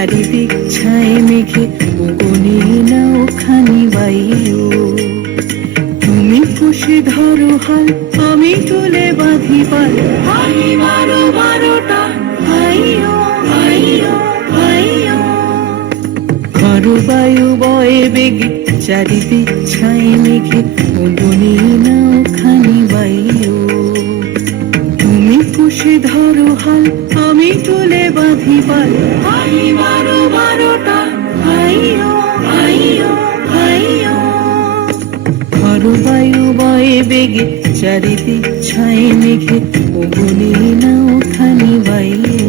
চারিদিক ছায় মেঘে ওগোনে নাও খানি বাইও। তুমি পুষে ধরো হাল, আমি তুলে বাঁধি পাল। হাই মারো বারোটা, হাইও হাইও হাইও। খরু বায়ু বয়ে বেগে চারিদিক ছায় মেঘে ওগোনে নাও খানি বাইও। তুমি পুষে ধরো হাল, আমি তুলে বাঁধি পাল। হাই মারো বারোটা, হাইও হাইও হাইও। খরু বায়ু বয়ে বেগে চারিদিক ছায় মেঘে ওগোনে নাও খানি বাইও।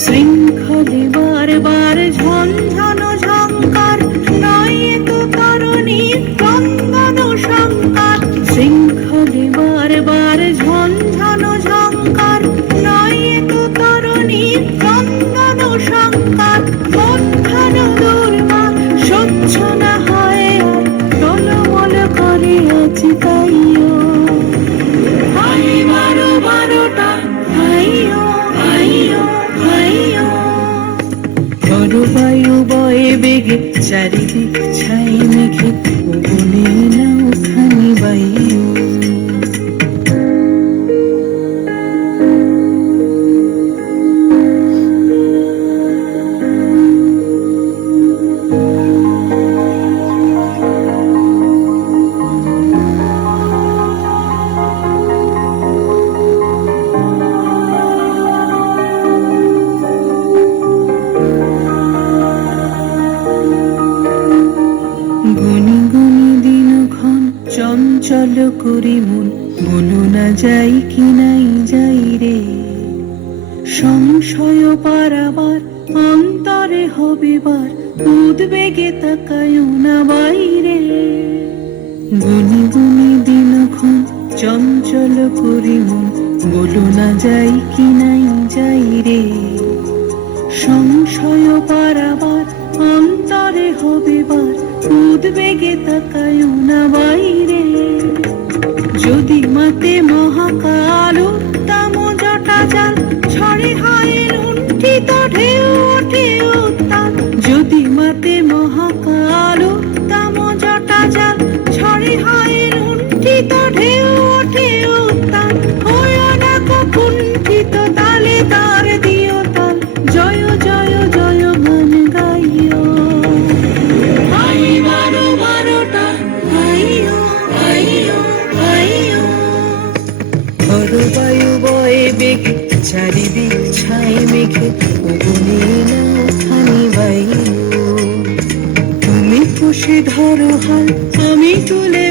শৃঙ্খলে বারবার ঝনঝন ঝঙ্কার, নয় তো তরণী ক্রন্দন শঙ্কার। শৃঙ্খলে বারবার ঝনঝন ঝঙ্কার, নয় তো তরণী ক্রন্দন শঙ্কার। মনখান দুর্মা সহ্য না হয় আর, টলমল করে আছে তাইও। হাই মারো বারোটা, হাইও হাইও হাইও। খরু বায়ু বয়ে বেগে চারিদিক ছাই মেঘে ওগোনে নাও খানি বাইও। গুনি গুনি দিনক্ষণ চঞ্চল করি মন, বলো না যাই কি নাই যাই রে। সংশয় পারাবার অন্তরে হবে বার, উদ্বেগে তাকায়ও না বাইরে। গুনি গুনি দিনক্ষণ চঞ্চল করি মন, বলো না যাই কি নাই যাই রে। সংশয় পারাবার অন্তরে হবে বার, উদ্বেগে তাকায়ও না বাইরে। যদি মাতে মহাকাল উত্তম জটা জাল, ঝড়ে হয় লুণ্ঠিত ঢেউ ওঠে উত্তাল। যদি মাতে মহাকাল উত্তম জটা জাল, ঝড়ে হয় লুণ্ঠিত ঢেউ ওঠে উত্তাল। হয়ো না কুণ্ঠিত তালে তার দিও তাল, জয় জয় জয় গান গাইও। হাই মারো বারোটা, হাইও হাইও হাইও। খরু বায়ু বয়ে বেগে চারিদিক ছায় মেঘে ওগোনে নাও খানি বাইও। তুমি পুষে ধরো হাল, আমি তুলে